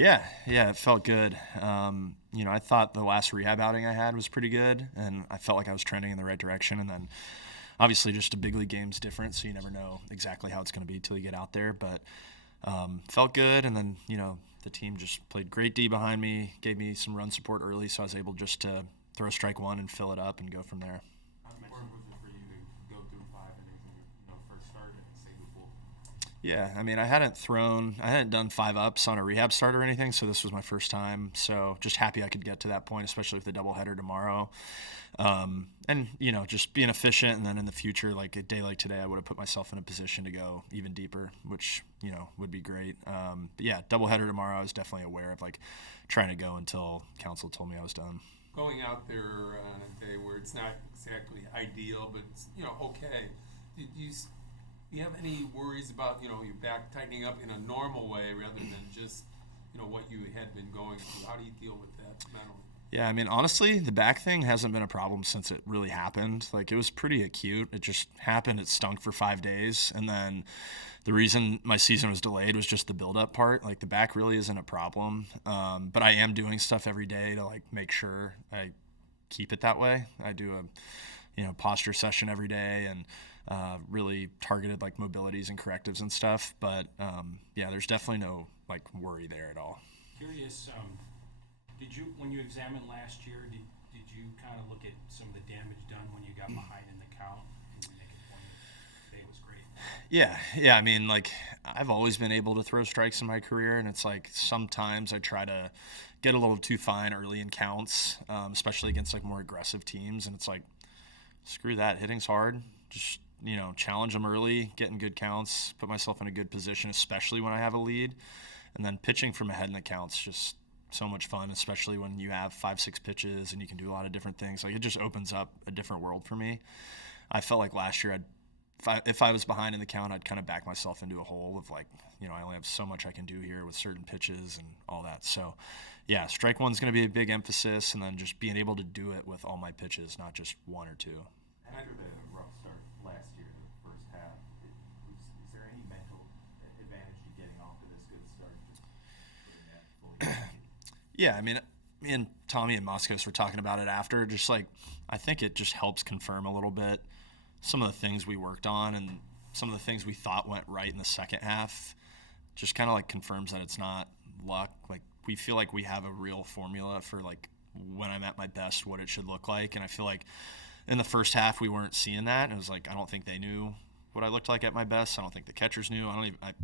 Yeah, it felt good. I thought the last rehab outing I had was pretty good, and I felt like I was trending in the right direction. And then, obviously, just a big league game's different, so you never know exactly how it's going to be till you get out there. But felt good, and then the team just played great D behind me, gave me some run support early, so I was able just to throw strike one and fill it up and go from there. How important was it for you to go through 5 innings in your first start and save the full? Yeah, I mean, I hadn't done 5 ups on a rehab start or anything, so this was my first time. So just happy I could get to that point, especially with the doubleheader tomorrow. And just being efficient, and then in the future, like a day like today, I would have put myself in a position to go even deeper, which would be great. But yeah, doubleheader tomorrow, I was definitely aware of like trying to go until council told me I was done. Going out there on a day where it's not exactly ideal, but it's okay. Did you have any worries about your back tightening up in a normal way rather than just what you had been going through? How do you deal with that mentally? Yeah, I mean, honestly, the back thing hasn't been a problem since it really happened. Like, it was pretty acute. It just happened. It stunk for 5 days. And then the reason my season was delayed was just the build-up part. Like, the back really isn't a problem. But I am doing stuff every day to, like, make sure I keep it that way. I do a, posture session every day and really targeted, like, mobilities and correctives and stuff. But, yeah, there's definitely no, like, worry there at all. Curious, did you, when you examined last year, did you kind of look at some of the damage done when you got behind in the count and make a point of today was great? Yeah. I mean, like, I've always been able to throw strikes in my career, and it's like sometimes I try to get a little too fine early in counts, especially against like more aggressive teams. And it's like, screw that. Hitting's hard. Just challenge them early, get in good counts, put myself in a good position, especially when I have a lead. And then pitching from ahead in the counts just so much fun, especially when you have 5, 6 pitches and you can do a lot of different things. Like, it just opens up a different world for me. I felt like last year if I was behind in the count, I'd kind of back myself into a hole of like, I only have so much I can do here with certain pitches and all that. So, yeah, strike one's going to be a big emphasis, and then just being able to do it with all my pitches, not just one or two. After the rough start last year, the first half, is there any mental advantage to getting off to this good start? Just putting that fully. Yeah, I mean, me and Tommy and Moskos were talking about it after. Just like, I think it just helps confirm a little bit some of the things we worked on and some of the things we thought went right in the second half. Just kind of like confirms that it's not luck. Like, we feel like we have a real formula for like when I'm at my best, what it should look like. And I feel like in the first half we weren't seeing that. And it was like, I don't think they knew what I looked like at my best. I don't think the catchers knew.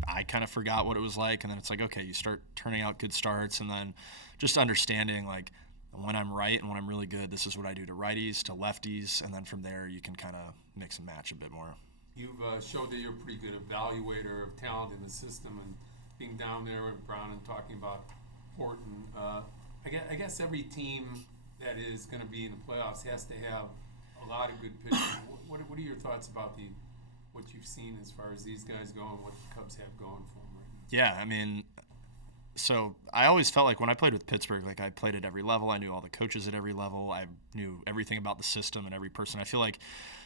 I kind of forgot what it was like. And then it's like, okay, you start turning out good starts, and then just understanding like when I'm right and when I'm really good, this is what I do to righties, to lefties, and then from there you can kind of mix and match a bit more. You've showed that you're a pretty good evaluator of talent in the system, and being down there with Brown and talking about Horton. I guess every team that is going to be in the playoffs has to have a lot of good pitching. What are your thoughts about what you've seen as far as these guys go and what the Cubs have going for them right now? Yeah, I mean, so I always felt like when I played with Pittsburgh, like I played at every level. I knew all the coaches at every level. I knew everything about the system and every person. I feel like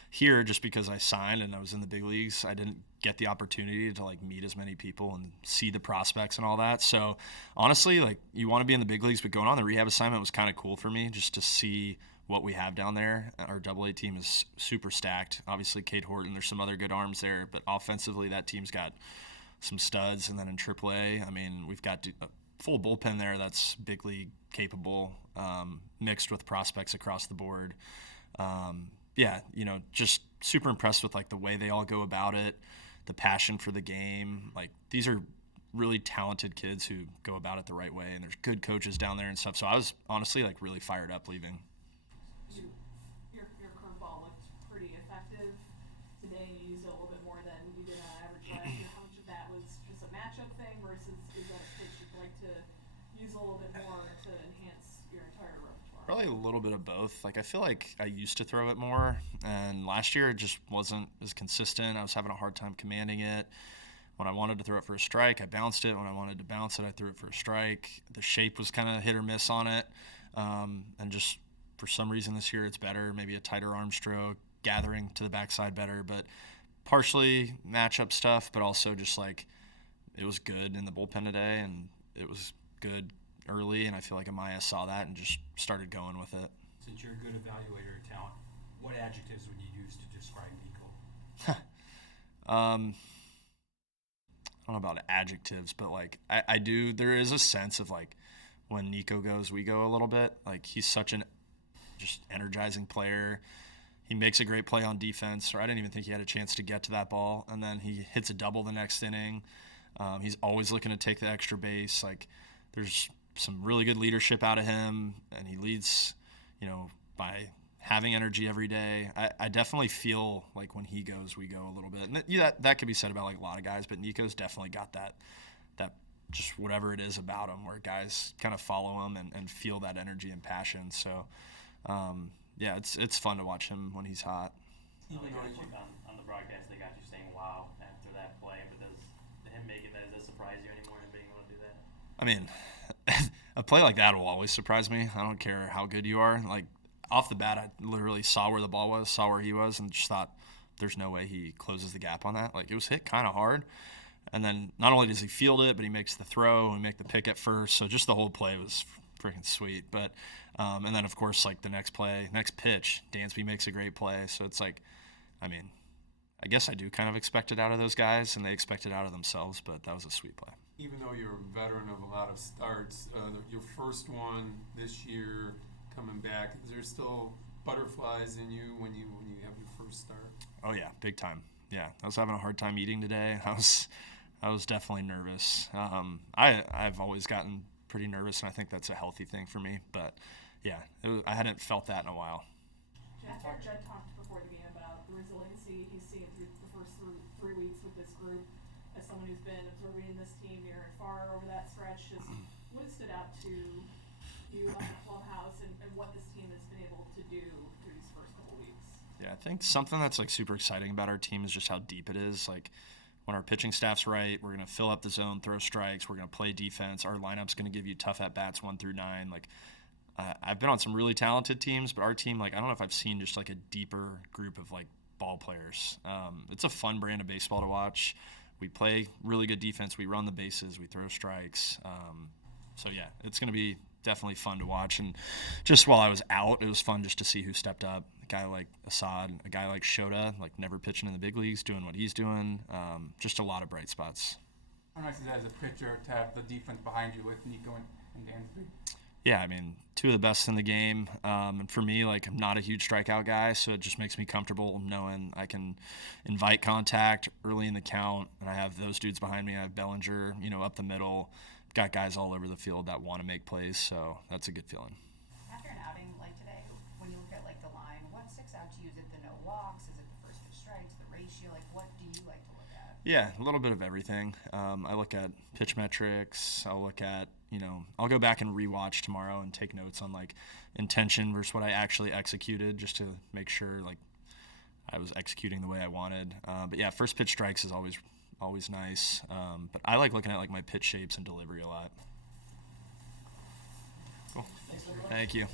here, just because I signed and I was in the big leagues, I didn't get the opportunity to like meet as many people and see the prospects and all that. So honestly, like, you want to be in the big leagues, but going on the rehab assignment was kind of cool for me just to see what we have down there. Our AA team is super stacked. Obviously, Cade Horton, there's some other good arms there, but offensively, that team's got some studs. And then in AAA, I mean, we've got a full bullpen there that's big league capable, mixed with prospects across the board. Yeah, just super impressed with like the way they all go about it, the passion for the game. Like, these are really talented kids who go about it the right way, and there's good coaches down there and stuff. So I was honestly like really fired up leaving. Your curveball looked pretty effective today. You used it a little bit more than you did on average last year. How much of that was just a matchup thing versus is that a pitch you'd like to use a little bit more to enhance your entire repertoire? Probably a little bit of both. Like, I feel like I used to throw it more, and last year it just wasn't as consistent. I was having a hard time commanding it. When I wanted to throw it for a strike, I bounced it. When I wanted to bounce it, I threw it for a strike. The shape was kind of hit or miss on it, and just for some reason this year it's better. Maybe a tighter arm stroke, gathering to the backside better, but partially matchup stuff, but also just like it was good in the bullpen today, and it was good early, and I feel like Amaya saw that and just started going with it. Since you're a good evaluator of talent, what adjectives would you use to describe Nico? I don't know about adjectives, but like I do. There is a sense of like when Nico goes, we go a little bit. Like he's such an just energizing player. He makes a great play on defense, or I didn't even think he had a chance to get to that ball, and then he hits a double the next inning. He's always looking to take the extra base. Like there's some really good leadership out of him, and he leads, by having energy every day. I definitely feel like when he goes, we go a little bit. And that could be said about like a lot of guys, but Nico's definitely got that just whatever it is about him where guys kind of follow him and feel that energy and passion. So, yeah, it's fun to watch him when he's hot. Even though on the broadcast they got you saying wow after that play, but does him making that, does that surprise you anymore, him being able to do that? I mean, a play like that will always surprise me. I don't care how good you are. Like, off the bat, I literally saw where the ball was, saw where he was, and just thought, there's no way he closes the gap on that. Like, it was hit kind of hard. And then not only does he field it, but he makes the throw and make the pick at first. So just the whole play was freaking sweet. But and then, of course, like the next pitch, Dansby makes a great play. So it's like, I mean, I guess I do kind of expect it out of those guys, and they expect it out of themselves, but that was a sweet play. Even though you're a veteran of a lot of starts, your first one this year coming back, is there still butterflies in you when you have your first start? Oh yeah, big time. Yeah, I was having a hard time eating today. I was definitely nervous. I've always gotten pretty nervous, and I think that's a healthy thing for me. But yeah, I hadn't felt that in a while. Jed talked before the game about the resiliency he's seen through the first three weeks with this group. As someone who's been observing this team near and far over that stretch, just what has stood out to you on the clubhouse and what this team has been able to do through these first couple weeks? Yeah, I think something that's like super exciting about our team is just how deep it is. Like when our pitching staff's right, we're gonna fill up the zone, throw strikes, we're gonna play defense. Our lineup's gonna give you tough at bats 1 through 9. Like I've been on some really talented teams, but our team, like I don't know if I've seen just like a deeper group of like ball players. It's a fun brand of baseball to watch. We play really good defense. We run the bases. We throw strikes. So yeah, it's gonna be definitely fun to watch. And just while I was out, it was fun just to see who stepped up. A guy like Assad, a guy like Shota, like never pitching in the big leagues, doing what he's doing. Just a lot of bright spots. How nice is that as a pitcher to have the defense behind you with Nico and Dansby? Yeah, I mean, two of the best in the game. And for me, like, I'm not a huge strikeout guy, so it just makes me comfortable knowing I can invite contact early in the count, and I have those dudes behind me. I have Bellinger, up the middle. Got guys all over the field that want to make plays, so that's a good feeling. After an outing like today, when you look at like the line, what sticks out to you? Is it the no walks? Is it the first pitch strikes? The ratio? Like, what do you like to look at? Yeah, a little bit of everything. I look at pitch metrics. I'll look at, I'll go back and rewatch tomorrow and take notes on like intention versus what I actually executed, just to make sure like I was executing the way I wanted. But yeah, first pitch strikes is always nice. But I like looking at like my pitch shapes and delivery a lot. Cool. Thank you.